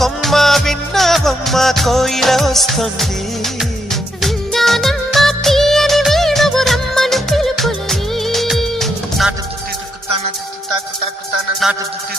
కొమ్మ విన్నావమ్మ కోయిల వస్తుంది. విన్నానమ్మ తీయని వేణువు రమ్మను పిలుపులని. నాటు దుత్తి దుక్కుతాన దుత్తి తాకు తాకుతాన నాటు దుత్తి